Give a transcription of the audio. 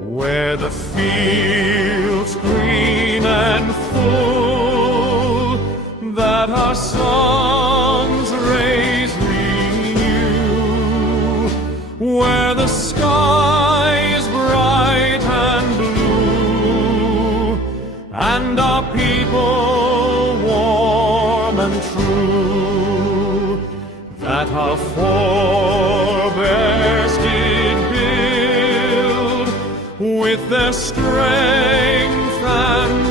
where the fields green and full, that our songs raise renew, where the sky is bright and blue, and our people warm and true, that our forebears did build with their strength and